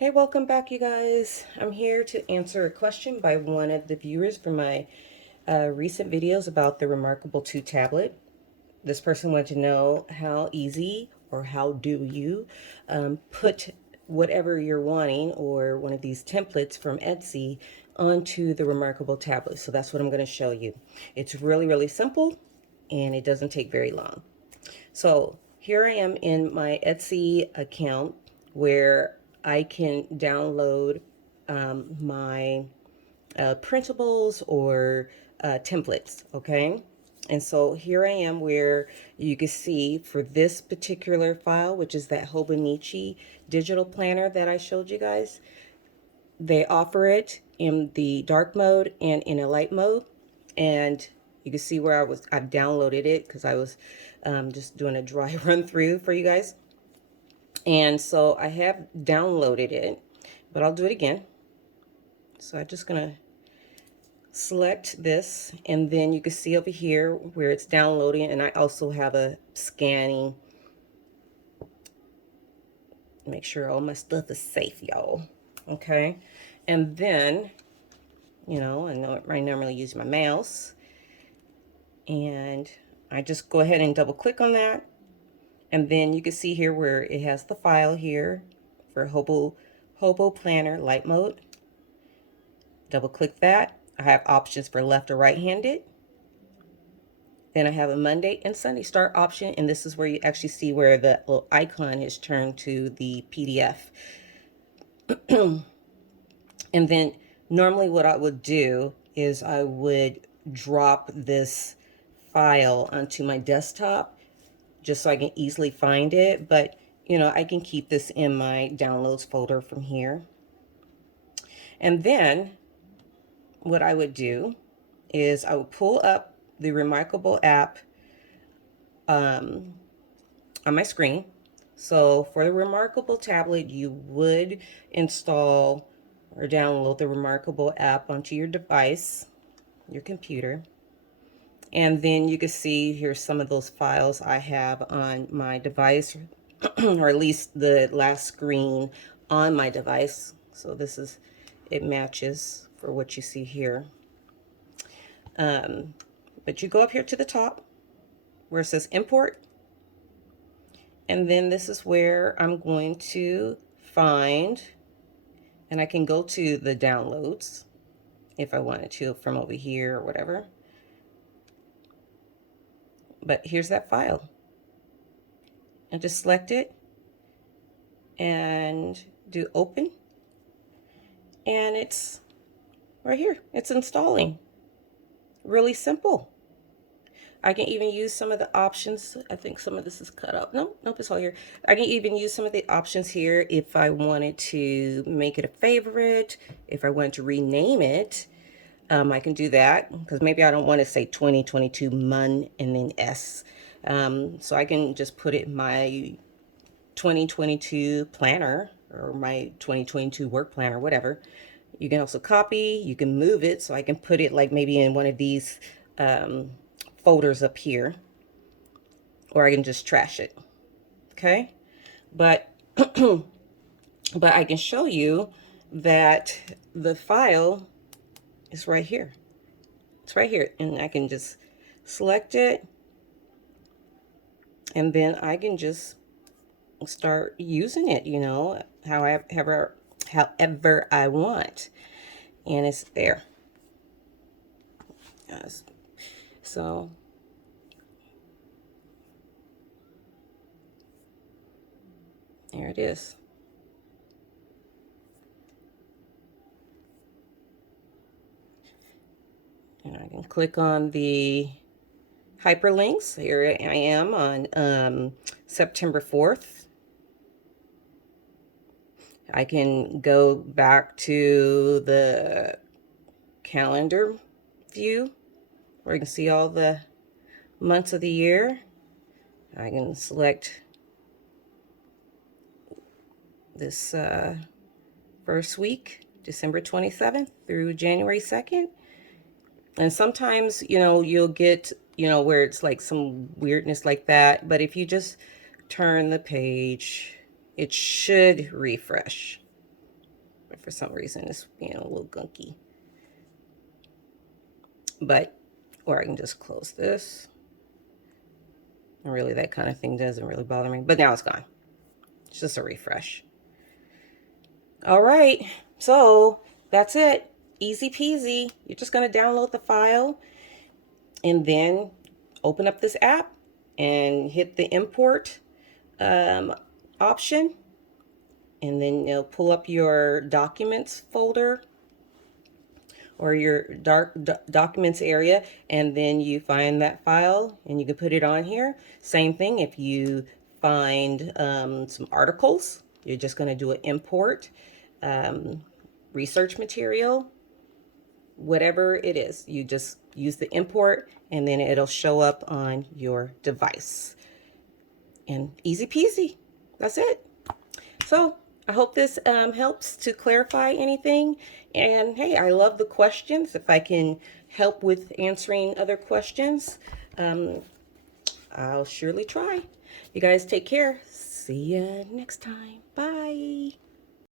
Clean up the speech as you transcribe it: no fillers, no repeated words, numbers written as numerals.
Hey, welcome back, you guys. I'm here to answer a question by one of the viewers from my recent videos about the Remarkable 2 tablet. This person wanted to know how easy or how do you put whatever you're wanting or one of these templates from Etsy onto the Remarkable tablet. So that's what I'm going to show you. It's really, really simple and it doesn't take very long. So here I am in my Etsy account where I can download my printables or templates, okay? And so here I am where you can see for this particular file, which is that Hobonichi digital planner that I showed you guys, they offer it in the dark mode and in a light mode. And you can see where I've downloaded it because I was just doing a dry run through for you guys. And so I have downloaded it, but I'll do it again. So I'm just gonna select this, and then you can see over here where it's downloading, and I also have a scanning. Make sure all my stuff is safe, y'all. Okay, and then, I know I normally use my mouse, and I just go ahead and double click on that, and then you can see here where it has the file here for Hobo Planner Light Mode. Double click that. I have options for left or right-handed. Then I have a Monday and Sunday start option, and this is where you actually see where the little icon is turned to the PDF. And then normally what I would do is I would drop this file onto my desktop just so I can easily find it. But, I can keep this in my downloads folder from here. And then what I would do is I would pull up the Remarkable app on my screen. So for the Remarkable tablet, you would install or download the Remarkable app onto your device, your computer. And then you can see here's some of those files I have on my device, or at least the last screen on my device. So it matches for what you see here. But you go up here to the top where it says import. And then this is where I'm going to find, and I can go to the downloads if I wanted to from over here or whatever. But here's that file. And just select it and do open. And it's right here. It's installing. Really simple. I can even use some of the options. I think some of this is cut up. Nope, it's all here. I can even use some of the options here if I wanted to make it a favorite, if I wanted to rename it. I can do that because maybe I don't want to say 2022 MUN and then S. So I can just put it my 2022 planner or my 2022 work planner, whatever. You can also copy, you can move it, so I can put it like maybe in one of these folders up here, or I can just trash it. Okay, but but I can show you that the file is right here. It's right here, and I can just select it, and then I can just start using it, however I want, and it's there. Yes. So there it is. And I can click on the hyperlinks. Here I am on September 4th. I can go back to the calendar view where you can see all the months of the year. I can select this first week, December 27th through January 2nd. And sometimes, you'll get, where it's like some weirdness like that. But if you just turn the page, it should refresh. for some reason it's being a little gunky. But, or I can just close this. And really, that kind of thing doesn't really bother me. But now it's gone. It's just a refresh. All right. So that's it. Easy peasy. You're just going to download the file and then open up this app and hit the import option. And then you'll pull up your documents folder or your documents area, and then you find that file and you can put it on here. Same thing if you find some articles, you're just going to do an import, research material, whatever it is, you just use the import and then it'll show up on your device. And easy peasy. That's it. So I hope this helps to clarify anything. And hey, I love the questions. If I can help with answering other questions, I'll surely try. You guys take care. See ya next time. Bye.